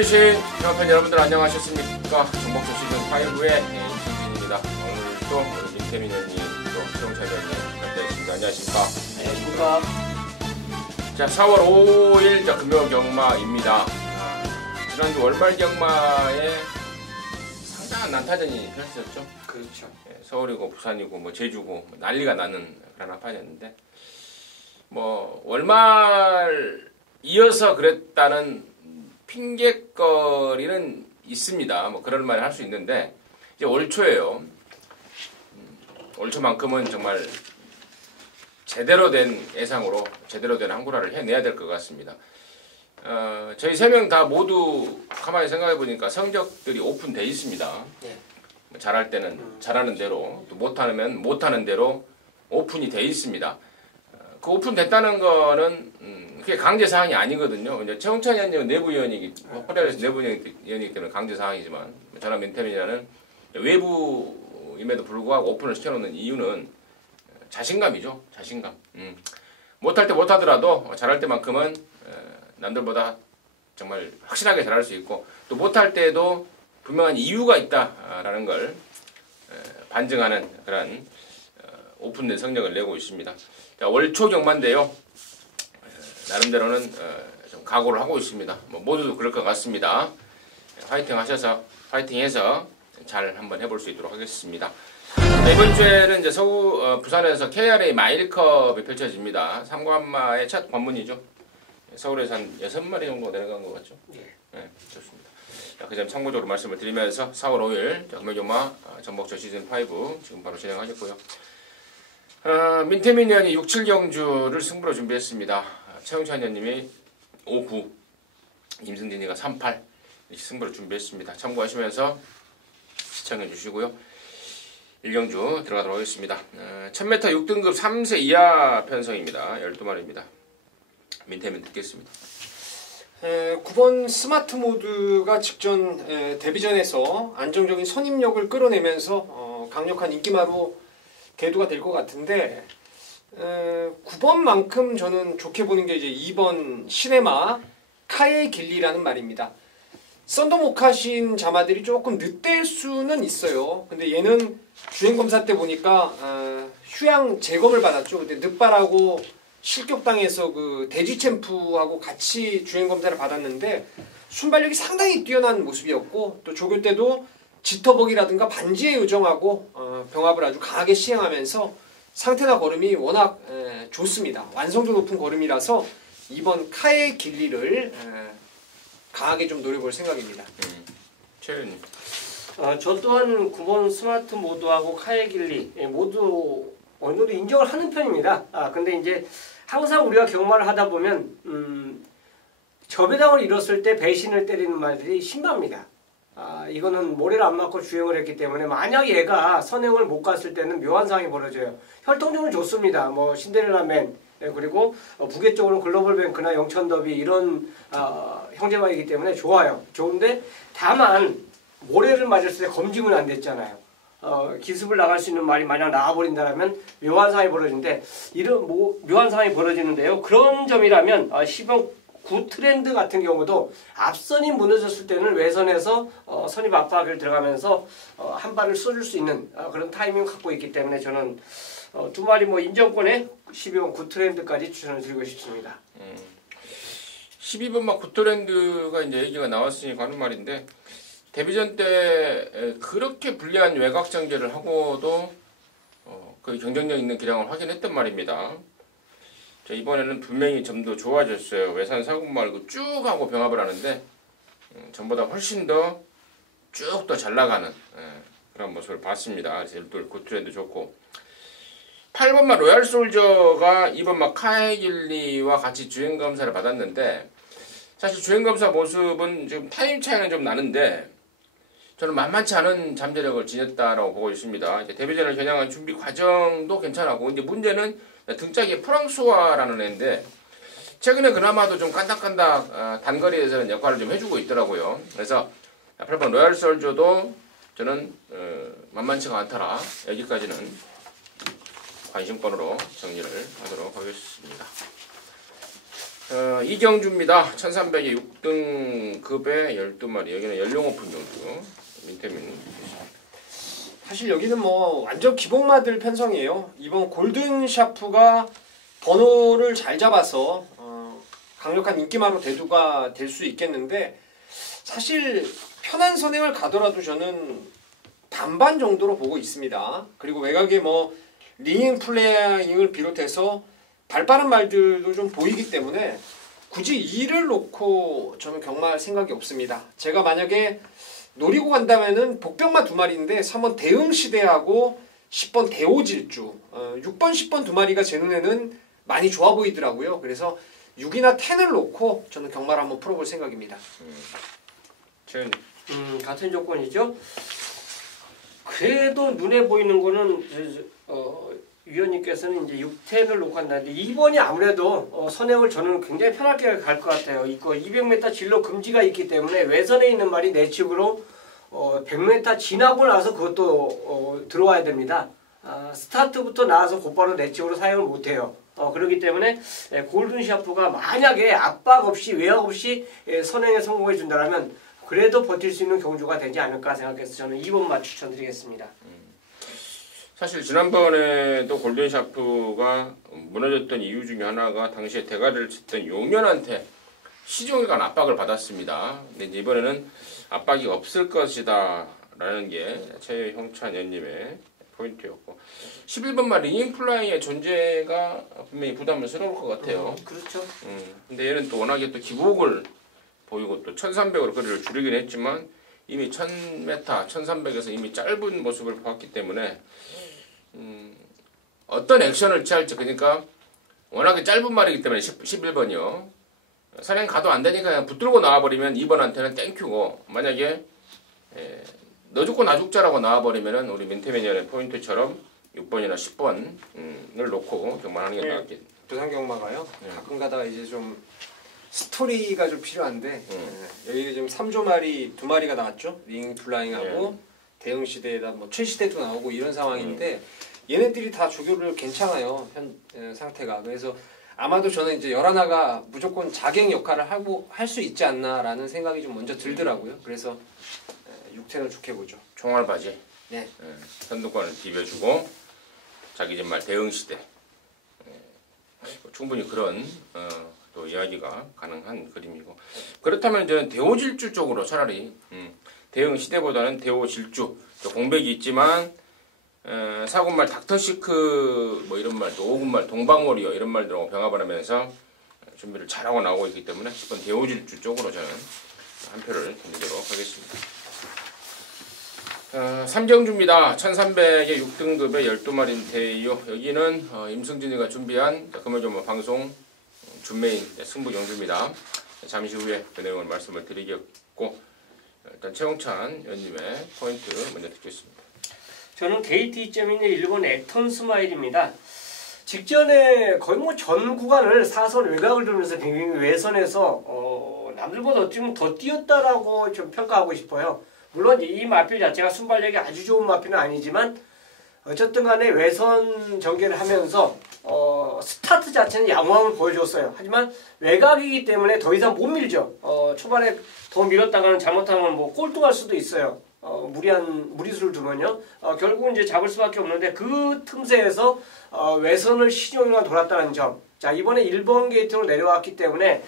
TVC 영화팬 여러분들 안녕하셨습니까? 정복조 시즌5의 임승진입니다. 오늘도 우리 민태민 의원님, 또 최용찬 의원님 함께하십니다. 안녕하십니까? 안녕하십니까? 자, 4월 5일 금요 경마입니다. 지난주 월말 경마에 상당한 난타전이 펼쳐졌죠. 그렇죠. 서울이고 부산이고 뭐 제주고 난리가 나는 그런 한판이었는데, 뭐 월말 이어서 그랬다는 핑계거리는 있습니다. 뭐 그런 말을 할 수 있는데, 이제 올 초예요. 올 초만큼은 정말 제대로 된 예상으로 제대로 된 한구라를 해내야 될 것 같습니다. 저희 세 명 다 모두 가만히 생각해 보니까 성적들이 오픈돼 있습니다. 네. 잘할 때는 잘하는 대로, 또 못하면 못하는 대로 오픈이 돼 있습니다. 그 오픈됐다는 거는 그게 강제 사항이 아니거든요. 이제 최홍찬 의원님은 내부위원이기, 호텔에서 내부위원이기 때문에 강제 사항이지만, 저는 민태민이라는 외부임에도 불구하고 오픈을 시켜놓는 이유는 자신감이죠. 자신감. 못할 때 못하더라도 잘할 때만큼은 남들보다 정말 확실하게 잘할 수 있고, 또 못할 때에도 분명한 이유가 있다라는 걸 반증하는 그런 오픈된 성적을 내고 있습니다. 자, 월초 경마인데요. 나름대로는 좀 각오를 하고 있습니다. 뭐 모두도 그럴 것 같습니다. 파이팅해서 잘 한번 해볼 수 있도록 하겠습니다. 이번 주에는 이제 부산에서 KRA 마일컵이 펼쳐집니다. 상관마의 첫 관문이죠. 서울에서 한 6마리 정도 내려간 것 같죠? 네, 좋습니다. 그 점 참고적으로 말씀을 드리면서 4월 5일 금요경마 전복조 시즌5 지금 바로 진행하셨고요. 민태민 의원이 6, 7경주를 승부로 준비했습니다. 최용찬 의원님이 5, 9, 임승진이가 3, 8 이렇게 승부로 준비했습니다. 참고하시면서 시청해 주시고요. 1경주 들어가도록 하겠습니다. 1000m 6등급 3세 이하 편성입니다. 12마리입니다. 민태민 듣겠습니다. 9번 스마트 모드가 직전 데뷔전에서 안정적인 선임력을 끌어내면서 강력한 인기마로 대두가 될 것 같은데, 9번만큼 저는 좋게 보는 게 이제 2번 시네마 카의 길리라는 말입니다. 썬더모카신 자마들이 조금 늦댈 수는 있어요. 근데 얘는 주행검사 때 보니까 휴양 재검을 받았죠. 근데 늦발하고 실격당해서 그 대지챔프하고 같이 주행검사를 받았는데 순발력이 상당히 뛰어난 모습이었고, 또 조교 때도 지터벅이라든가 반지의 요정하고 병합을 아주 강하게 시행하면서 상태나 걸음이 워낙 좋습니다. 완성도 높은 걸음이라서 이번 카의 길리를 강하게 좀 노려볼 생각입니다. 최윤님. 저 또한 9번 스마트 모드하고 카의 길리 모두 어느 정도 인정을 하는 편입니다. 근데 이제 항상 우리가 경마를 하다 보면 저배당을 잃었을 때 배신을 때리는 말들이 심합니다. 이거는 모래를 안 맞고 주행을 했기 때문에 만약 얘가 선행을 못 갔을 때는 묘한 상황이 벌어져요. 혈통적으로 좋습니다. 뭐 신데렐라맨, 그리고 부계 쪽으로 글로벌뱅크나 영천더비 이런 형제마이기 때문에 좋아요. 좋은데 다만 모래를 맞았을 때 검증은 안 됐잖아요. 기습을 나갈 수 있는 말이 만약 나와버린다면 묘한 상황이 벌어지는데, 이런 묘한 상황이 벌어지는데요. 그런 점이라면 10번 9 트렌드 같은 경우도 앞선이 무너졌을 때는 외선에서 선입 압박을 들어가면서 한 발을 쏘줄 수 있는 그런 타이밍을 갖고 있기 때문에 저는 두 마리 뭐 인정권에 12번 9 트렌드까지 추천을 드리고 싶습니다. 12번만 9 트렌드가 이제 얘기가 나왔으니까 하는 말인데, 데뷔전 때 그렇게 불리한 외곽 정제를 하고도 그 경쟁력 있는 기량을 확인했단 말입니다. 이번에는 분명히 좀 더 좋아졌어요. 외산 사금 말고 쭉 하고 병합을 하는데 전보다 훨씬 더 쭉 더 잘 나가는 그런 모습을 봤습니다. 그래서 또 고트렌드 좋고, 8번마 로얄 솔저가 2번마 카이길리와 같이 주행검사를 받았는데, 사실 주행검사 모습은 지금 타임 차이는 좀 나는데 저는 만만치 않은 잠재력을 지녔다라고 보고 있습니다. 이제 데뷔전을 겨냥한 준비 과정도 괜찮았고, 근데 문제는 등짝이 프랑스와라는 애인데 최근에 그나마도 좀 깐닥깐닥 단거리에서는 역할을 좀 해주고 있더라고요. 그래서 8번 로얄 솔저도 저는 만만치가 않더라. 여기까지는 관심권으로 정리를 하도록 하겠습니다. 이경주입니다. 1300에 6등급에 12마리. 여기는 연령 오픈 경주. 민태민. 사실 여기는 뭐 완전 기복마들 편성이에요. 이번 골든 샤프가 번호를 잘 잡아서 강력한 인기마로 대두가 될 수 있겠는데 사실 편한 선행을 가더라도 저는 반반 정도로 보고 있습니다. 그리고 외곽에 뭐 링잉 플레이잉을 비롯해서 발빠른 말들도 좀 보이기 때문에 굳이 2를 놓고 저는 경마할 생각이 없습니다. 제가 만약에 노리고 간다면은 복병마 2마리인데 3번 대응시대하고 10번 대오질주 6번 10번 2마리가 제 눈에는 많이 좋아 보이더라고요. 그래서 6이나 10을 놓고 저는 경마를 한번 풀어볼 생각입니다. 같은 조건이죠. 그래도 눈에 보이는 거는 위원님께서는 이제 6텐을 놓고 한다는데 2번이 아무래도 선행을 저는 굉장히 편하게 갈 것 같아요. 이거 200m 진로 금지가 있기 때문에 외선에 있는 말이 내측으로 100m 지나고 나서 그것도 들어와야 됩니다. 스타트부터 나와서 곧바로 내측으로 사용을 못해요. 그렇기 때문에 골든 샤프가 만약에 압박 없이 외곽 없이 선행에 성공해 준다면 그래도 버틸 수 있는 경주가 되지 않을까 생각해서 저는 2번만 추천드리겠습니다. 사실 지난번에도 골든 샤프가 무너졌던 이유 중에 하나가 당시에 대가리를 쳤던 용현한테 시종일관 압박을 받았습니다. 근데 이제 이번에는 압박이 없을 것이다 라는 게 최형찬 연님의 포인트였고 11번만 링잉 플라잉의 존재가 분명히 부담스러울 것 같아요. 그렇죠. 근데 얘는 또 워낙에 또 기복을 보이고 또 1300으로 거리를 줄이긴 했지만 이미 1000m, 1300에서 이미 짧은 모습을 보았기 때문에 어떤 액션을 취할지 그러니까 워낙에 짧은 말이기 때문에 11번이요. 선행 가도 안 되니까 그냥 붙들고 나와버리면 2번한테는 땡큐고 만약에 너 죽고 나 죽자라고 나와버리면은 우리 민태매니언의 포인트처럼 6번이나 10번을 놓고 경만하는 게 나았겠네. 부산 경마가요. 가끔 가다가 이제 좀 스토리가 좀 필요한데 여기 지금 3조마리 2마리가 나왔죠. 링 플라잉하고 대응 시대에다 뭐 최시대도 나오고 이런 상황인데 얘네들이 다 조교를 괜찮아요. 현 상태가. 그래서 아마도 저는 이제 열하나가 무조건 자갱 역할을 하고 할 수 있지 않나라는 생각이 좀 먼저 들더라고요. 그래서 6텐을 좋게 보죠. 총알바지. 네. 선두권을 비벼주고 자기 집 말 대응 시대. 충분히 그런 또 이야기가 가능한 그림이고 그렇다면 저는 대오질주 쪽으로 차라리 대응 시대보다는 대오질주 공백이 있지만 사군말 닥터시크 뭐 이런 말도 오군말 동방오리어 이런 말들하고 병합을 하면서 준비를 잘하고 나오고 있기 때문에 10번 대오질주 쪽으로 저는 한 표를 던지도록 하겠습니다. 삼경주입니다. 1300에 6등급의 12마리인데요. 여기는 임승진이가 준비한 금요일 방송 준메인 승부 경주입니다. 잠시 후에 그 내용을 말씀을 드리겠고 일단 최홍찬 의원님의 포인트 먼저 듣겠습니다. 저는 게이트 2.1의 일본 액턴 스마일입니다. 직전에 거의 뭐 전 구간을 사선 외곽을 돌면서 빙빙 외선에서 남들보다 어떻게 보면 더 뛰었다라고 좀 평가하고 싶어요. 물론 이 마필 자체가 순발력이 아주 좋은 마필은 아니지만 어쨌든 간에 외선 전개를 하면서 스타트 자체는 양호함을 보여줬어요. 하지만 외곽이기 때문에 더 이상 못 밀죠. 초반에 더 밀었다가는 잘못하면 뭐 꼴등할 수도 있어요. 무리수를 두면요. 결국은 이제 잡을 수밖에 없는데 그 틈새에서 외선을 신용이나 돌았다는 점. 자, 이번에 1번 게이트로 내려왔기 때문에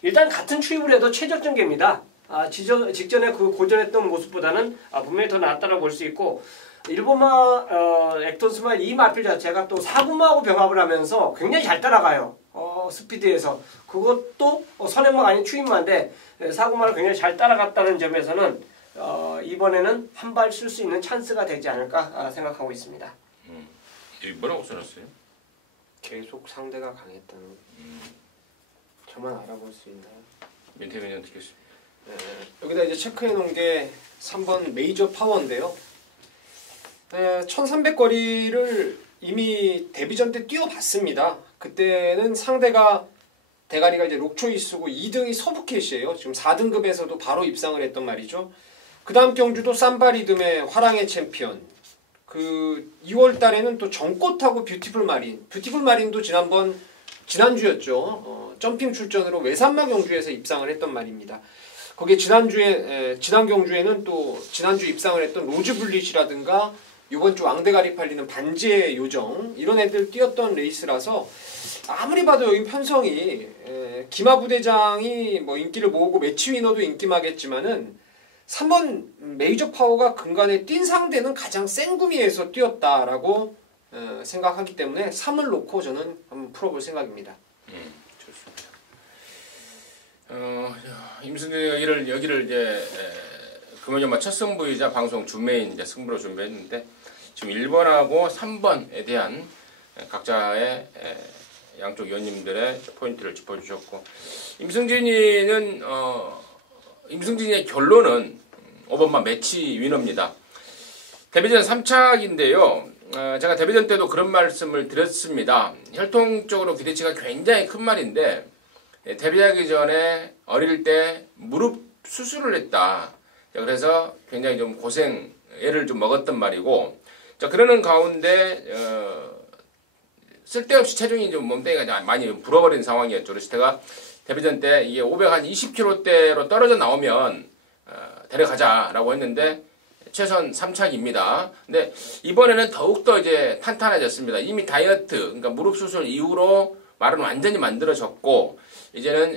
일단 같은 추입을 해도 최적 전개입니다. 직전에 그 고전했던 모습보다는 분명히 더 낫다고 볼 수 있고 일본마 액턴 스마일 이 마필 자체가 또 사구마하고 병합을 하면서 굉장히 잘 따라가요. 스피드에서 그것도 선행마가 아닌 추임마인데 사구마를 굉장히 잘 따라갔다는 점에서는 이번에는 한 발 쓸 수 있는 찬스가 되지 않을까 생각하고 있습니다. 여기 뭐라고 써놨어요? 계속 상대가 강했다는 저만 알아볼 수 있나요? 민태민이 듣겠습니다. 여기다 이제 체크해 놓은 게 3번 메이저 파워인데요. 1300거리를 이미 데뷔전 때 뛰어봤습니다. 그때는 상대가 대가리가 이제 록초이스고 2등이 서브캣이에요. 지금 4등급에서도 바로 입상을 했던 말이죠. 그 다음 경주도 삼바리듬의 화랑의 챔피언. 그 2월 달에는 또 정꽃하고 뷰티풀 마린. 뷰티풀 마린도 지난번 지난주였죠. 점핑 출전으로 외산마 경주에서 입상을 했던 말입니다. 거기에 지난 경주에는 또 지난주 입상을 했던 로즈 블릿이라든가 이번 주 왕대가리 팔리는 반지의 요정 이런 애들 뛰었던 레이스라서 아무리 봐도 여기 편성이 기마 부대장이 뭐 인기를 모으고 매치 위너도 인기마겠지만은 3번 메이저 파워가 근간에 뛴 상대는 가장 센 구미에서 뛰었다라고 생각하기 때문에 3을 놓고 저는 한번 풀어볼 생각입니다. 좋습니다. 임승준이 여기를 이제 금요일 첫 승부이자 방송 준메인 이제 승부로 준비했는데 지금 1번하고 3번에 대한 각자의 양쪽 위원님들의 포인트를 짚어주셨고 임승진의 결론은 5번만 매치 위너입니다. 데뷔전 3착인데요. 제가 데뷔전 때도 그런 말씀을 드렸습니다. 혈통적으로 기대치가 굉장히 큰 말인데 데뷔하기 전에 어릴 때 무릎 수술을 했다. 그래서 굉장히 좀 애를 좀 먹었던 말이고 자 그러는 가운데 쓸데없이 체중이 좀 몸뚱이가 많이 불어버린 상황이었죠. 그래서 제가 데뷔전 때 이게 520kg대로 떨어져 나오면 데려가자라고 했는데 최선 3착입니다. 근데 이번에는 더욱더 이제 탄탄해졌습니다. 이미 다이어트, 그러니까 무릎 수술 이후로 말은 완전히 만들어졌고 이제는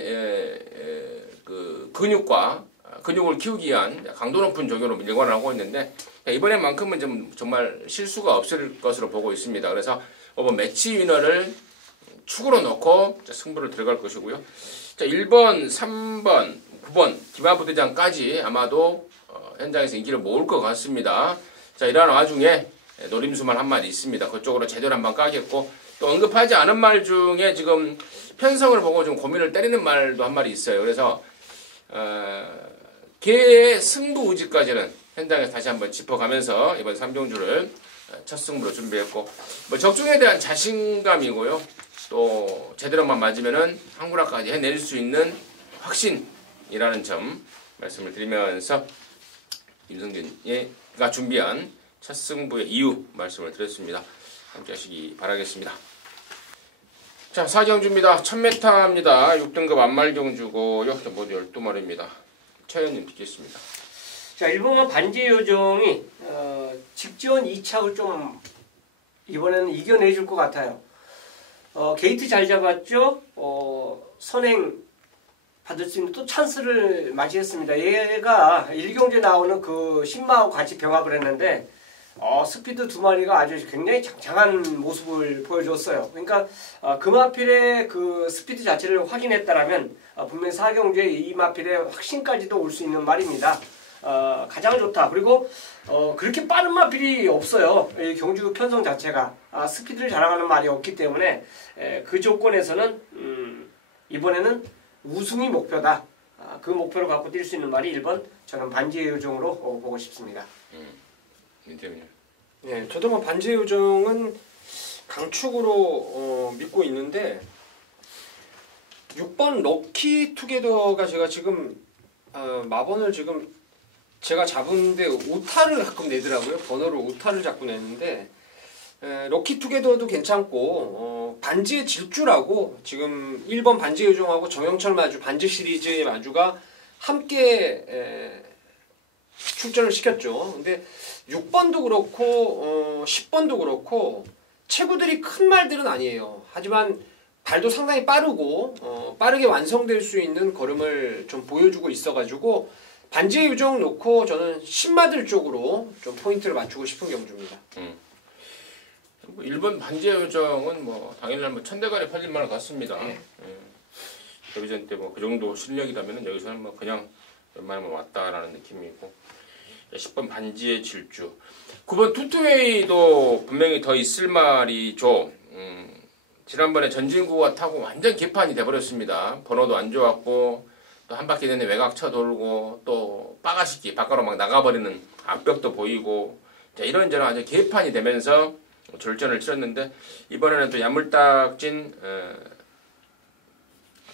그 근육을 키우기 위한 강도 높은 조교로 일관을 하고 있는데 이번엔만큼은 좀 정말 실수가 없을 것으로 보고 있습니다. 그래서 이번 매치 위너를 축으로 놓고 승부를 들어갈 것이고요. 자, 1번, 3번, 9번 기마부대장까지 아마도 현장에서 인기를 모을 것 같습니다. 자, 이러한 와중에 노림수만 한 마리 있습니다. 그쪽으로 제대로 한번 까겠고 또 언급하지 않은 말 중에 지금 편성을 보고 좀 고민을 때리는 말도 한 마리 있어요. 그래서 개의 승부 의지까지는 현장에서 다시 한번 짚어가면서 이번 3경주를 첫 승부로 준비했고 뭐 적중에 대한 자신감이고요. 또 제대로만 맞으면은 한구라까지 해낼 수 있는 확신이라는 점 말씀을 드리면서 임승준이가 준비한 첫 승부의 이유 말씀을 드렸습니다. 함께 하시기 바라겠습니다. 자, 4경주입니다. 1000m입니다. 6등급 안말경주고요. 모두 12마리입니다. 최현님 듣겠습니다. 자, 일본은 반지의 요정이 직전 2착을 좀 이번에는 이겨내줄 것 같아요. 게이트 잘 잡았죠. 선행 받을 수 있는 또 찬스를 맞이했습니다. 얘가 1경주에 나오는 그 신마하고 같이 병합을 했는데 스피드 두 마리가 아주 굉장히 장장한 모습을 보여줬어요. 그러니까 금하필의 그 스피드 자체를 확인했다라면 분명히 4경주에 이 마필의 확신까지도 올 수 있는 말입니다. 가장 좋다. 그리고 그렇게 빠른 마필이 없어요. 이 경주 편성 자체가 스피드를 자랑하는 말이 없기 때문에 그 조건에서는 이번에는 우승이 목표다. 그 목표를 갖고 뛸 수 있는 말이 1번 저는 반지의 요정으로 보고 싶습니다. 네, 저도 뭐 반지의 요정은 강축으로 믿고 있는데 6번 럭키 투게더가 제가 지금 마번을 지금 제가 잡은데 오타를 가끔 내더라고요. 번호를 오타를 자꾸 내는데 럭키 투게더도 괜찮고 반지의 질주라고 지금 1번 반지의 요정하고 정영철 마주 반지 시리즈의 마주가 함께 출전을 시켰죠. 근데 6번도 그렇고 10번도 그렇고 체구들이 큰 말들은 아니에요. 하지만 발도 상당히 빠르고 빠르게 완성될 수 있는 걸음을 좀 보여주고 있어가지고 반지의 요정 놓고 저는 신마들 쪽으로 좀 포인트를 맞추고 싶은 경주입니다. 1번 반지의 요정은 뭐 당일날 뭐 1000대가리 팔릴 만한 것 같습니다. 데뷔전 때 뭐 그 정도 실력이라면 여기서는 뭐 그냥 웬만하면 왔다라는 느낌이고 10번 반지의 질주 9번 투투웨이도 분명히 더 있을 말이죠. 지난번에 전진구가 타고 완전 개판이 돼버렸습니다. 번호도 안 좋았고 또 한 바퀴 내내 외곽 쳐돌고 또 빠가시기 바깥으로 막 나가버리는 앞벽도 보이고 자, 이런저런 아주 개판이 되면서 졸전을 치렀는데 이번에는 또 야물딱진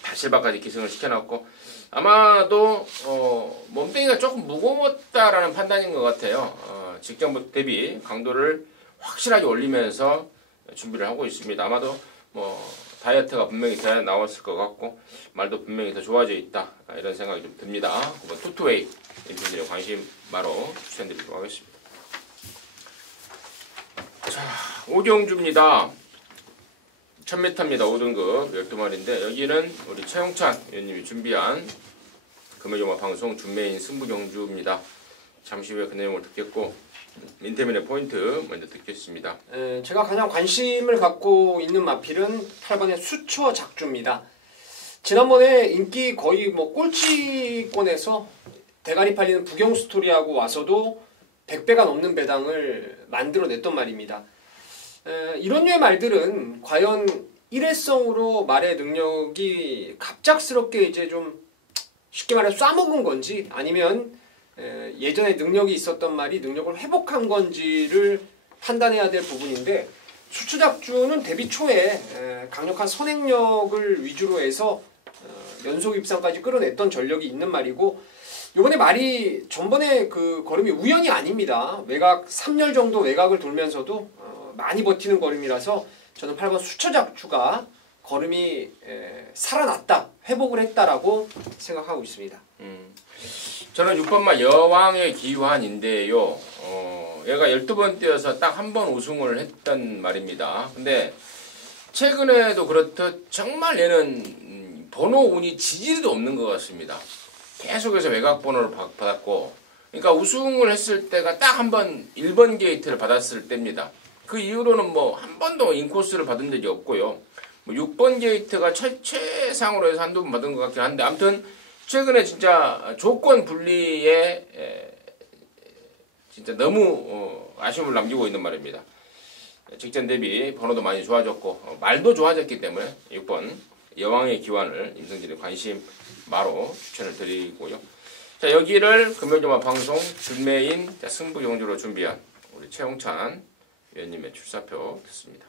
다실바까지 기승을 시켜놨고 아마도 몸뚱이가 조금 무거웠다라는 판단인 것 같아요. 직전 대비 강도를 확실하게 올리면서 준비를 하고 있습니다. 아마도 뭐 다이어트가 분명히 나왔을 것 같고 말도 분명히 더 좋아져 있다 이런 생각이 좀 듭니다. 그럼 투투웨이 인생들의 관심 바로 추천드리도록 하겠습니다. 자, 오경주입니다. 1000m입니다. 5등급 12마리인데 여기는 우리 최용찬 위원님이 준비한 금요일마 방송 준메인 승부경주입니다. 잠시 후에 그 내용을 듣겠고 민태민의 포인트 먼저 듣겠습니다. 제가 가장 관심을 갖고 있는 마필은 8번의 수초 작주입니다. 지난번에 인기 거의 뭐 꼴찌권에서 대가리 팔리는 부경 스토리하고 와서도 100배가 넘는 배당을 만들어냈던 말입니다. 이런 류의 말들은 과연 일회성으로 말의 능력이 갑작스럽게 이제 좀 쉽게 말해 쏴먹은 건지 아니면 예전에 능력이 있었던 말이 능력을 회복한 건지를 판단해야 될 부분인데 수추작주는 데뷔 초에 강력한 선행력을 위주로 해서 연속 입상까지 끌어냈던 전력이 있는 말이고 이번에 말이 전번에 그 걸음이 우연이 아닙니다. 외곽 3열 정도 외곽을 돌면서도 많이 버티는 걸음이라서 저는 8번 수처작주가 걸음이 살아났다, 회복을 했다라고 생각하고 있습니다. 저는 6번마 여왕의 기환인데요. 얘가 12번 뛰어서 딱 한 번 우승을 했단 말입니다. 근데 최근에도 그렇듯 정말 얘는 번호 운이 지지리도 없는 것 같습니다. 계속해서 외곽 번호를 받았고 그러니까 우승을 했을 때가 딱 한 번 1번 게이트를 받았을 때입니다. 그 이후로는 뭐 한 번도 인코스를 받은 적이 없고요. 뭐 6번 게이트가 최상으로 해서 한두 번 받은 것 같긴 한데 아무튼 최근에 진짜 조건 분리에 진짜 너무 아쉬움을 남기고 있는 말입니다. 직전 대비 번호도 많이 좋아졌고 말도 좋아졌기 때문에 6번 여왕의 기환을 임성진의 관심 마로 추천을 드리고요. 자, 여기를 금요일조마 방송 준메인 승부 경주로 준비한 우리 최용찬 위원님의 출사표 듣습니다.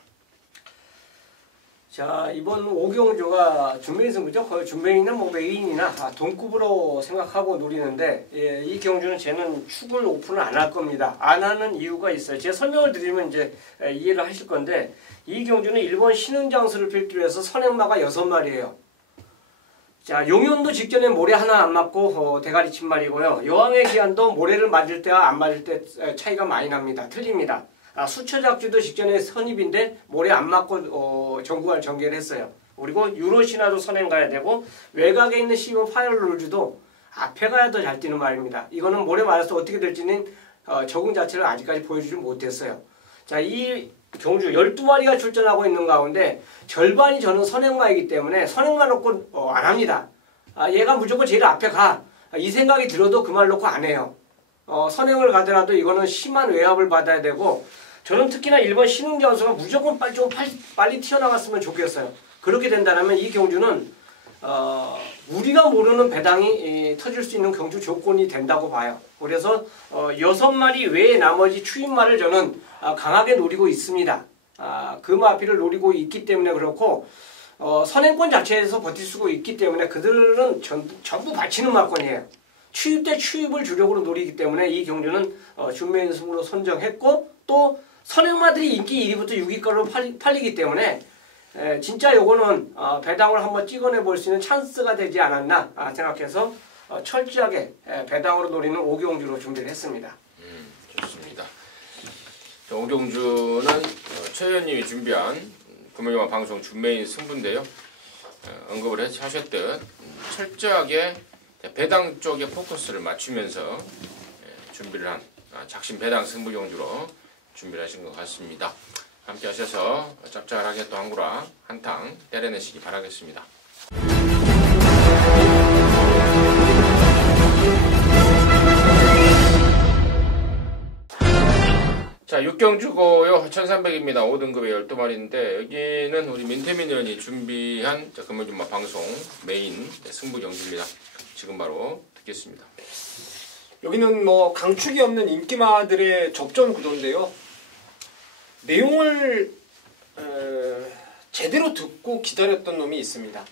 자, 이번 오경주가 준메인 승부죠. 거의 준메인이나 뭐 메인이나 동급으로 생각하고 노리는데 이 경주는 쟤는 축을 오픈을 안 할 겁니다. 안 하는 이유가 있어요. 제가 설명을 드리면 이제 이해를 하실 건데 이 경주는 일본 신흥장수를 필두로 해서 선행마가 6마리예요. 자, 용연도 직전에 모래 하나 안 맞고 대가리 친 말이고요. 여왕의 기한도 모래를 맞을 때와 안 맞을 때 차이가 많이 납니다. 틀립니다. 수처작주도 직전에 선입인데 모래 안 맞고 전국을 전개를 했어요. 그리고 유로시나도 선행 가야 되고 외곽에 있는 시브 파이어롤즈도 앞에 가야 더 잘 뛰는 말입니다. 이거는 모래 맞아서 어떻게 될지는 적응 자체를 아직까지 보여주지 못했어요. 자, 이 경주 12마리가 출전하고 있는 가운데 절반이 저는 선행마이기 때문에 선행마 놓고 안 합니다. 얘가 무조건 제일 앞에 가. 이 생각이 들어도 그 말 놓고 안 해요. 선행을 가더라도 이거는 심한 외압을 받아야 되고 저는 특히나 1번 신흥전수가 무조건 빨리 튀어나갔으면 좋겠어요. 그렇게 된다면 이 경주는 우리가 모르는 배당이 터질 수 있는 경주 조건이 된다고 봐요. 그래서 6마리 외에 나머지 추임마를 저는 강하게 노리고 있습니다. 그 마피를 노리고 있기 때문에 그렇고 선행권 자체에서 버틸 수가 있기 때문에 그들은 전부 바치는 마권이에요. 추입 대 추입을 주력으로 노리기 때문에 이 경주는 준메인 승부로 선정했고 또 선행마들이 인기 1위부터 6위권으로 팔리기 때문에 진짜 요거는 배당을 한번 찍어내 볼 수 있는 찬스가 되지 않았나 생각해서 철저하게 배당으로 노리는 오경주로 준비를 했습니다. 좋습니다. 자, 오경주는 최 의원님이 준비한 금요일만 방송 준메인 승부인데요. 언급을 하셨듯 철저하게 배당 쪽에 포커스를 맞추면서 준비를 한 작심 배당 승부 경주로 준비를 하신 것 같습니다. 함께 하셔서 짭짤하게 또 한구라 한탕 때려내시기 바라겠습니다. 자, 6경주고요. 1300입니다. 5등급의 12마리인데 여기는 우리 민태민 의원이 준비한 금요일마 방송 메인 승부 경주입니다. 지금 바로 듣겠습니다. 여기는 뭐 강축이 없는 인기마들의 접전 구도인데요. 내용을 제대로 듣고 기다렸던 놈이 있습니다.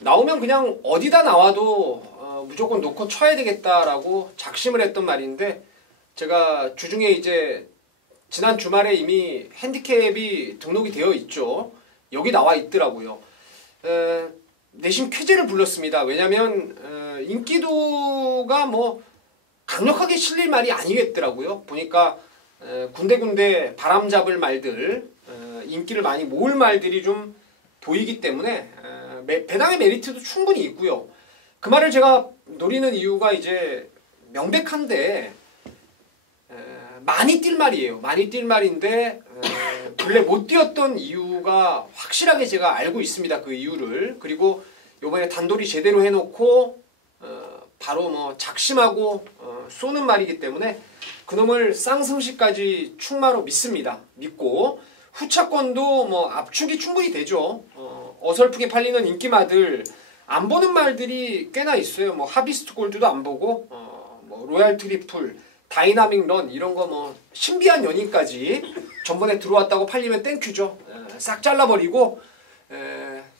나오면 그냥 어디다 나와도 무조건 놓고 쳐야 되겠다라고 작심을 했던 말인데 제가 주중에 이제 지난 주말에 이미 핸디캡이 등록이 되어 있죠. 여기 나와 있더라고요. 내심 쾌재를 불렀습니다. 왜냐하면 인기도가 뭐 강력하게 실릴 말이 아니겠더라고요. 보니까 군데군데 바람잡을 말들, 인기를 많이 모을 말들이 좀 보이기 때문에 배당의 메리트도 충분히 있고요. 그 말을 제가 노리는 이유가 이제 명백한데 많이 뛸 말이에요. 많이 뛸 말인데 근래 못 뛰었던 이유가 확실하게 제가 알고 있습니다. 그 이유를. 그리고 이번에 단돌이 제대로 해놓고 바로 뭐 작심하고 쏘는 말이기 때문에 그놈을 쌍승시까지 충마로 믿습니다. 믿고 후차권도 뭐 압축이 충분히 되죠. 어설프게 팔리는 인기마들 안 보는 말들이 꽤나 있어요. 뭐 하비스트 골드도 안 보고 뭐 로얄 트리플, 다이나믹 런 이런 거 뭐 신비한 연인까지 전번에 들어왔다고 팔리면 땡큐죠. 싹 잘라버리고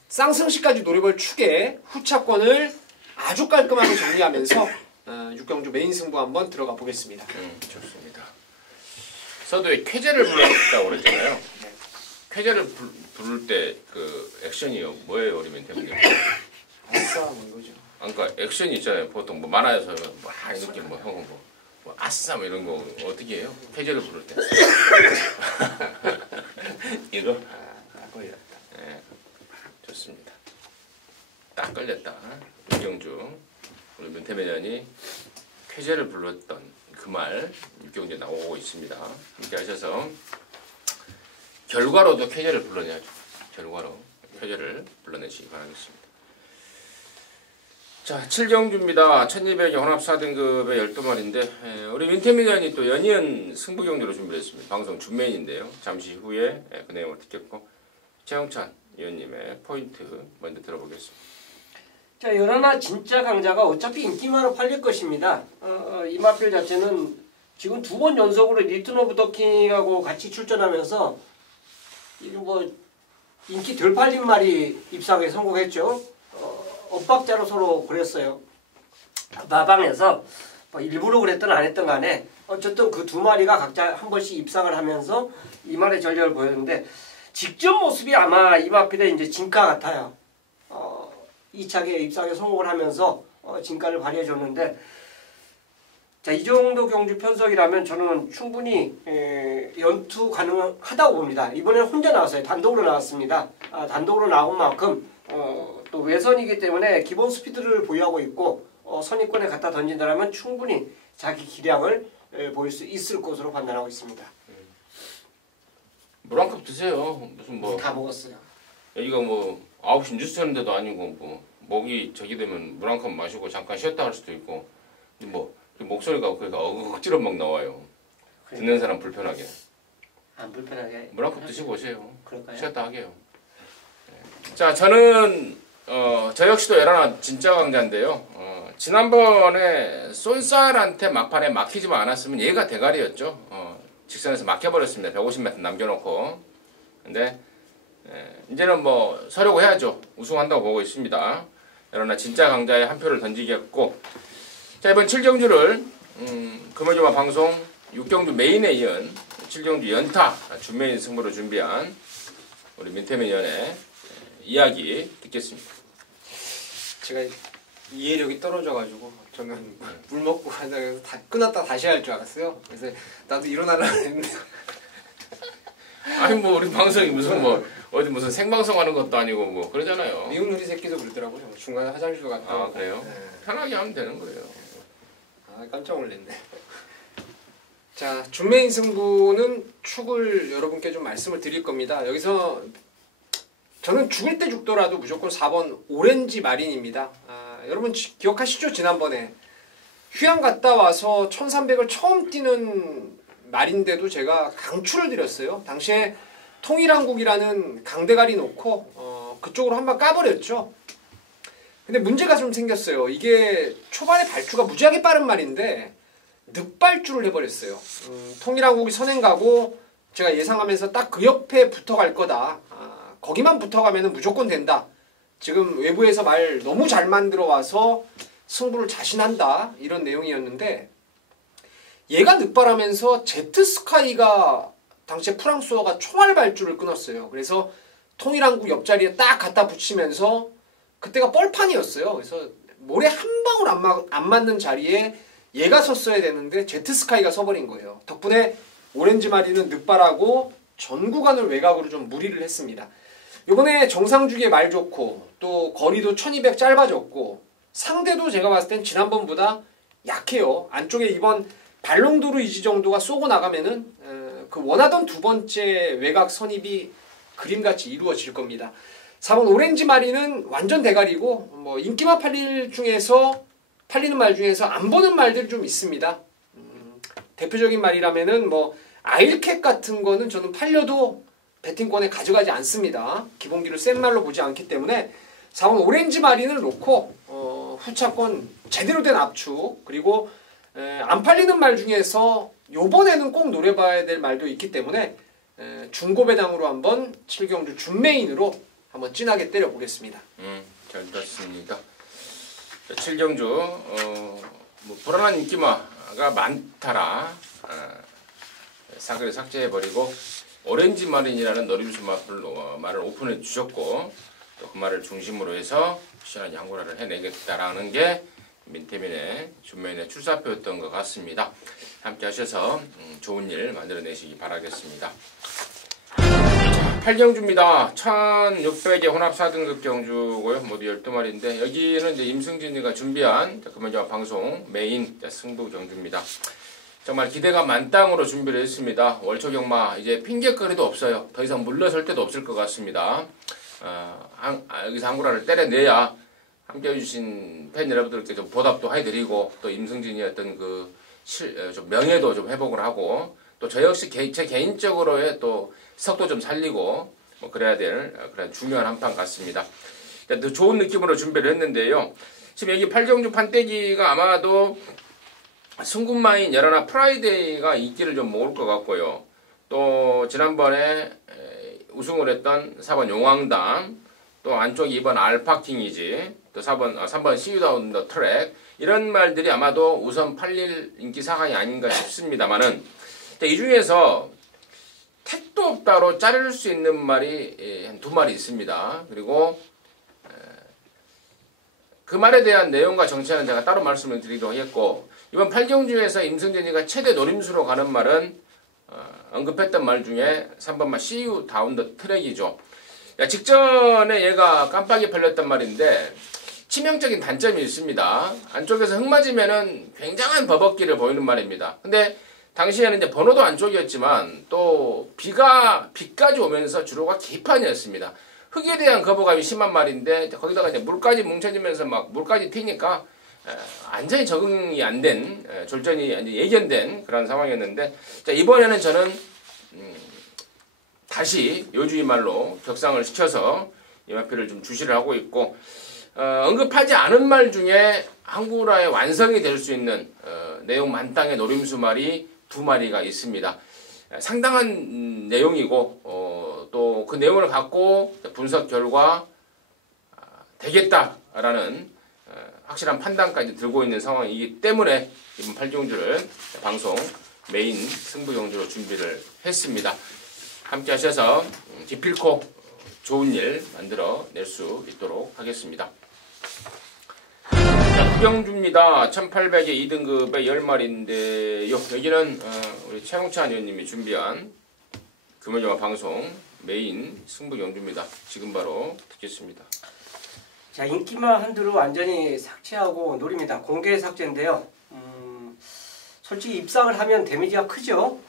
쌍승시까지 노려볼 축에 후차권을 아주 깔끔하게 정리하면서 6경주 메인 승부 한번 들어가 보겠습니다. 좋습니다. 서두에 쾌재를 불렀다고 그랬잖아요. 네. 쾌재를 부를 때 그 액션이요 뭐예요, 우리 멘토님? 아싸 뭐 이거죠. 그러니까 액션이 있잖아요. 보통 뭐 만화에서 뭐 이렇게 뭐 형은 뭐 아싸 뭐 이런 거 어떻게 해요? 쾌재를 부를 때 이거 걸렸다. 네, 좋습니다. 딱 걸렸다. 육경주 우리 문태매년이 쾌재를 불렀던 그 말 육경주에 나오고 있습니다. 함께 하셔서 결과로도 쾌재를 불러내야죠. 결과로 쾌재를 불러내시기 바라겠습니다. 자, 7경주입니다. 1200의 혼합 4등급의 12마리인데 우리 민태민연이 또 연이은 승부경주로 준비했습니다. 방송 준메인인데요. 잠시 후에 그 내용을 듣겠고 최영찬 위원님의 포인트 먼저 들어보겠습니다. 자, 여러나 진짜 강자가 어차피 인기만으로 팔릴 것입니다. 이 마필 자체는 지금 2번 연속으로 리튼 오브 더 킹하고 같이 출전하면서 이거 뭐 인기 덜 팔린 말이 입상에 성공했죠. 엇박자로 서로 그랬어요. 마방에서 뭐 일부러 그랬든 안 했든 간에 어쨌든 그 두 마리가 각자 한 번씩 입상을 하면서 이 말의 전략을 보였는데 직전 모습이 아마 이 마필의 이제 진가 같아요. 2차계 입상에 성공을 하면서 진가를 발휘해줬는데 자, 이 정도 경주 편성이라면 저는 충분히 연투 가능하다고 봅니다. 이번에는 혼자 나왔어요. 단독으로 나왔습니다. 단독으로 나온 만큼 또 외선이기 때문에 기본 스피드를 보유하고 있고 선입권에 갖다 던진다면 충분히 자기 기량을 보일 수 있을 것으로 판단하고 있습니다. 물 한 컵 드세요. 무슨 뭐 다 먹었어요. 여기가 뭐 9시 뉴스 하는데도 아니고 뭐 목이 저기 되면 물 한 컵 마시고 잠깐 쉬었다 할 수도 있고 뭐 목소리가 그러니까 억지로 막 나와요. 듣는 사람 불편하게. 안 불편하게. 물 한 컵 드시고 오세요. 그럴까요? 쉬었다 하게요. 네. 자, 저는 저 역시도 열하나 진짜 강자인데요. 지난번에 쏜쌀한테 막판에 막히지만 않았으면 얘가 대가리였죠. 직선에서 막혀버렸습니다. 150m 남겨놓고. 근데 이제는 뭐 서려고 해야죠. 우승한다고 보고 있습니다. 그러나 진짜 강자의 한 표를 던지겠고, 자, 이번 7경주를 금요일마 방송 6경주 메인에 이은 7경주 연타 준메인 승부로 준비한 우리 민태민 위원의 이야기 듣겠습니다. 제가 이해력이 떨어져가지고 저는 물 먹고 하다가 다 끝났다 다시 할 줄 알았어요. 그래서 나도 일어나려고 했는데 아니 뭐 우리 방송이 무슨 뭐 어디 무슨 생방송 하는 것도 아니고 뭐 그러잖아요. 미운 우리 새끼도 그러더라고요. 중간에 화장실도 갔다 오고. 아, 그래요? 네. 편하게 하면 되는 거예요. 아, 깜짝 놀랐네. 자, 준메인 승부는 축을 여러분께 좀 말씀을 드릴 겁니다. 여기서 저는 죽을 때 죽더라도 무조건 4번 오렌지 마린입니다. 여러분 기억하시죠? 지난번에 휴양 갔다 와서 1300을 처음 뛰는 말인데도 제가 강추를 드렸어요. 당시에 통일한국이라는 강대가리 놓고 그쪽으로 한번 까버렸죠. 근데 문제가 좀 생겼어요. 이게 초반에 발주가 무지하게 빠른 말인데 늑발주를 해버렸어요. 통일한국이 선행 가고 제가 예상하면서 딱 그 옆에 붙어갈 거다. 거기만 붙어가면 무조건 된다. 지금 외부에서 말 너무 잘 만들어 와서 승부를 자신한다. 이런 내용이었는데 얘가 늑발하면서 제트스카이가 당시에 프랑스어가 총알 발주를 끊었어요. 그래서 통일한국 옆자리에 딱 갖다 붙이면서 그때가 뻘판이었어요. 그래서 모래 한 방울 안 맞는 자리에 얘가 섰어야 되는데 제트스카이가 서버린 거예요. 덕분에 오렌지 마리는 늑발하고 전 구간을 외곽으로 좀 무리를 했습니다. 이번에 정상주기에 말 좋고 또 거리도 1200 짧아졌고 상대도 제가 봤을 땐 지난번보다 약해요. 안쪽에 이번 발롱도르 이지 정도가 쏘고 나가면은 그 원하던 두 번째 외곽 선입이 그림같이 이루어질 겁니다. 4번 오렌지 마리는 완전 대가리고 뭐 인기만 팔리는 말 중에서 안 보는 말들이 좀 있습니다. 대표적인 말이라면은 뭐 아일캣 같은 거는 저는 팔려도 배팅권에 가져가지 않습니다. 기본기를 센 말로 보지 않기 때문에 4번 오렌지 마리는 놓고 후차권 제대로 된 압축 그리고 안 팔리는 말 중에서 요번에는 꼭 노려봐야 될 말도 있기 때문에 중고배당으로 한번 7경주 준메인으로 한번 진하게 때려보겠습니다. 잘 들었습니다. 7경주 뭐 불안한 인기마가 많다라 사그를 삭제해버리고 오렌지 마린이라는 노림수 말을 오픈해 주셨고 또 그 말을 중심으로 해서 시원한 양고라를 해내겠다라는 게 민태민의 준메인의 출사표였던 것 같습니다. 함께 하셔서 좋은 일 만들어내시기 바라겠습니다. 8경주입니다. 1600의 혼합 4등급 경주고요. 모두 12마리인데 여기는 이제 임승진이가 준비한 금연자 방송 메인 승부 경주입니다. 정말 기대가 만땅으로 준비를 했습니다. 월초 경마 이제 핑계거리도 없어요. 더 이상 물러설 데도 없을 것 같습니다. 여기서 한구라를 때려내야 함께 해주신 팬 여러분들께 좀 보답도 해드리고 또 임승진이 어떤 좀 명예도 좀 회복을 하고 또 저 역시 제 개인적으로의 또 석도 좀 살리고 뭐 그래야 될 그런 중요한 한판 같습니다. 더 좋은 느낌으로 준비를 했는데요. 지금 여기 8경주 판때기가 아마도 승군마인 열하나 프라이데이가 인기를 좀 모을 것 같고요. 또 지난번에 우승을 했던 4번 용왕당 또 안쪽 2번 알파킹이지 또 3번 시유다운 더 트랙 이런 말들이 아마도 우선 팔릴 인기 사항이 아닌가 싶습니다만은 이 중에서 택도 없다로 자를 수 있는 말이 한 2마리 있습니다. 그리고 그 말에 대한 내용과 정체는 제가 따로 말씀을 드리도록 하겠고 이번 8경주에서 임승진이가 최대 노림수로 가는 말은 언급했던 말 중에 3번만 See You Down the Track이죠. 직전에 얘가 깜빡이 팔렸단 말인데 치명적인 단점이 있습니다. 안쪽에서 흙 맞으면은 굉장한 버벅기를 보이는 말입니다. 근데 당시에는 이제 번호도 안쪽이었지만 또 비까지 오면서 주로가 개판이었습니다. 흙에 대한 거부감이 심한 말인데 거기다가 이제 물까지 뭉쳐지면서 막 물까지 튀니까 완전히 적응이 안 된 졸전이 예견된 그런 상황이었는데 자, 이번에는 저는 다시 요주의 말로 격상을 시켜서 이마표를 좀 주시를 하고 있고 언급하지 않은 말 중에 한구라의 완성이 될 수 있는 내용 만땅의 노림수 말이 2마리가 있습니다. 상당한 내용이고 또 그 내용을 갖고 분석 결과 되겠다라는 확실한 판단까지 들고 있는 상황이기 때문에 이번 8경주를 방송 메인 승부 경주로 준비를 했습니다. 함께 하셔서 기필코 좋은 일 만들어 낼 수 있도록 하겠습니다. 자, 9경주입니다. 1800의 2등급의 10마리인데요. 여기는 우리 최홍찬 의원님이 준비한 금요일영화 방송 메인 승부 경주입니다. 지금 바로 듣겠습니다. 자, 인기만 한두를 완전히 삭제하고 노립니다. 공개 삭제인데요. 솔직히 입상을 하면 데미지가 크죠.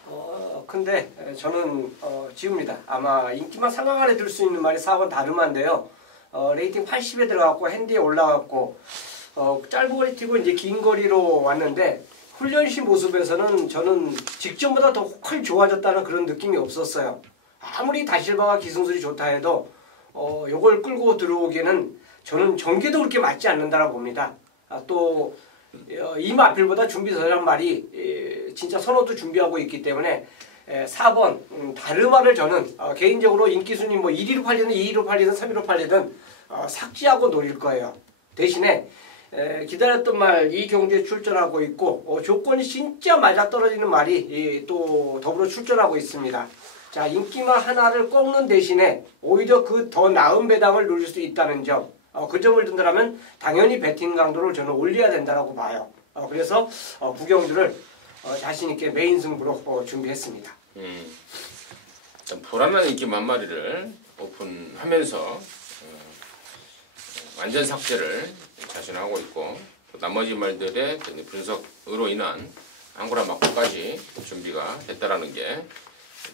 근데 저는 지웁니다. 아마 인기만 상강 안에 들 수 있는 말이 4번 다르만데요. 레이팅 80에 들어갔고 핸디에 올라갔고 짧은 거리 뛰고 이제 긴 거리로 왔는데 훈련시 모습에서는 저는 직전보다 더 훨씬 좋아졌다는 그런 느낌이 없었어요. 아무리 다실바와 기승술이 좋다 해도 요걸 끌고 들어오기에는 저는 전개도 그렇게 맞지 않는다라고 봅니다. 또 이마 아필보다 준비 더한 말이 진짜 선호도 준비하고 있기 때문에 4번 다르마를 저는 개인적으로 인기순위 뭐 1위로 팔리든 2위로 팔리든 3위로 팔리든 삭제하고 노릴 거예요. 대신에 기다렸던 말 이 경주에 출전하고 있고 조건이 진짜 맞아떨어지는 말이 또 더불어 출전하고 있습니다. 자, 인기마 하나를 꺾는 대신에 오히려 그 더 나은 배당을 누릴 수 있다는 점, 그 점을 든다면 당연히 배팅 강도를 저는 올려야 된다고 봐요. 그래서 구경주를 자신 있게 메인 승부로 준비했습니다. 일단 불안한 인기 만마리를 오픈하면서 완전 삭제를 자신하고 있고 또 나머지 말들의 분석으로 인한 앙고라 마크까지 준비가 됐다라는 게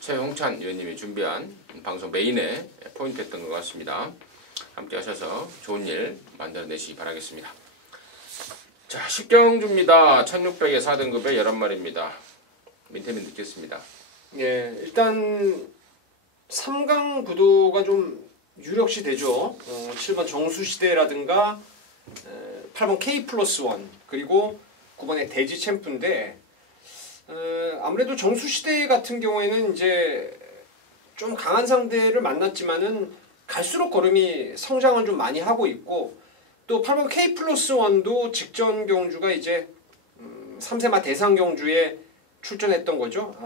최홍찬 위원님이 준비한 방송 메인의 포인트였던 것 같습니다. 함께 하셔서 좋은 일 만들어내시기 바라겠습니다. 자, 10경주입니다. 1600에 4등급에 11마리입니다. 민태민 듣겠습니다. 예, 일단 3강 구도가 좀 유력시 되죠. 7번 정수시대라든가 8번 K+1 그리고 9번의 대지 챔프인데 아무래도 정수시대 같은 경우에는 이제 좀 강한 상대를 만났지만은 갈수록 걸음이 성장을 좀 많이 하고 있고 또 8번 K+1도 직전 경주가 이제 3세마 대상 경주에 출전했던 거죠.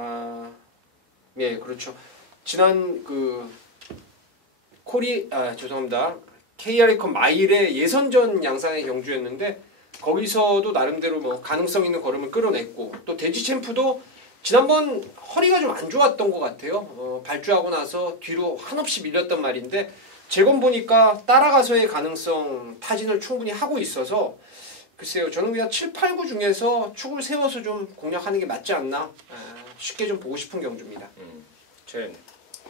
예, 그렇죠. 지난 죄송합니다. KRA컵 마일의 예선전 양상의 경주였는데 거기서도 나름대로 뭐 가능성 있는 걸음을 끌어냈고 또 대지 챔프도 지난번 허리가 좀 안 좋았던 것 같아요. 발주하고 나서 뒤로 한없이 밀렸단 말인데 재검 보니까 따라가서의 가능성 타진을 충분히 하고 있어서 글쎄요. 저는 그냥 7, 8, 9 중에서 축을 세워서 좀 공략하는 게 맞지 않나 쉽게 좀 보고 싶은 경주입니다.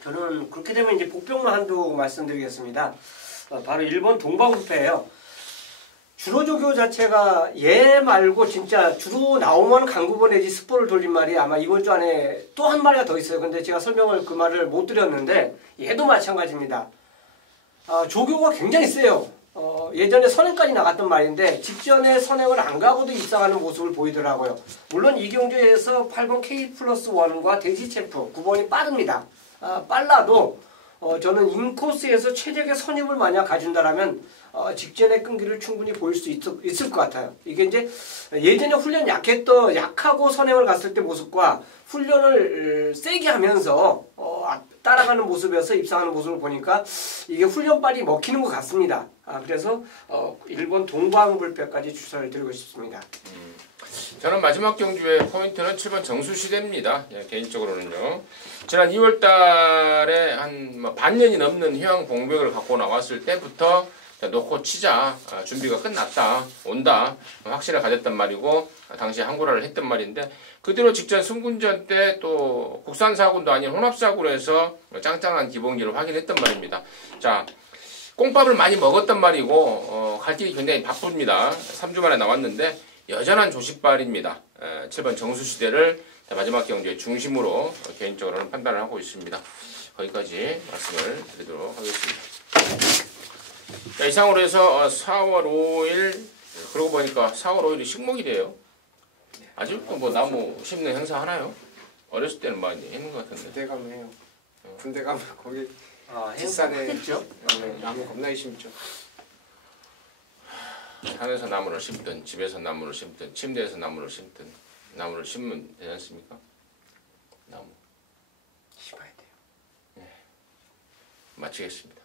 저는 그렇게 되면 이제 복병만 한두 말씀드리겠습니다. 바로 1번 동방부패예요. 주로 조교 자체가 얘 말고 진짜 주로 나오면 강구보 내지 스포를 돌린 말이 아마 이번 주 안에 또 한 마리가 더 있어요. 근데 제가 설명을 그 말을 못 드렸는데 얘도 마찬가지입니다. 조교가 굉장히 세요. 예전에 선행까지 나갔던 말인데 직전에 선행을 안 가고도 입상하는 모습을 보이더라고요. 물론 이 경주에서 8번 K+1과 대지 챔프 9번이 빠릅니다. 빨라도 저는 인코스에서 최적의 선임을 만약 가준다라면 직전의 끈기를 충분히 보일 수 있을 것 같아요. 이게 이제 예전에 훈련 약하고 선행을 갔을 때 모습과 훈련을 세게 하면서 따라가는 모습에서 입상하는 모습을 보니까 이게 훈련빨이 먹히는 것 같습니다. 그래서 1번 동방불패까지 추천을 드리고 싶습니다. 저는 마지막 경주의 포인트는 7번 정수시대입니다. 예, 개인적으로는요. 지난 2월달에 한 반년이 넘는 휴양 봉백을 갖고 나왔을 때부터 놓고 치자, 준비가 끝났다, 온다 확신을 가졌단 말이고 당시에 항구라를 했던 말인데 그대로 직전 승군전 때 또 국산사군도 아닌 혼합사구로 해서 짱짱한 기본기를 확인했단 말입니다. 자, 꽁밥을 많이 먹었단 말이고 갈 길이 굉장히 바쁩니다. 3주 만에 나왔는데 여전한 조식발입니다. 7번 정수시대를 마지막 경주의 중심으로 개인적으로는 판단을 하고 있습니다. 거기까지 말씀을 드리도록 하겠습니다. 자, 이상으로 해서 4월 5일 그러고 보니까 4월 5일이 식목일이에요. 아직도 뭐 나무 심는 행사 하나요? 어렸을 때는 많이 했는 것 같은데. 군대 가면 해요. 군대 가면 거기 뒷산에 했죠. 나무 겁나게 심죠. 산에서 나무를 심든 집에서 나무를 심든 침대에서 나무를 심든 나무를 심으면 되지 않습니까? 나무 심어야 돼요. 마치겠습니다.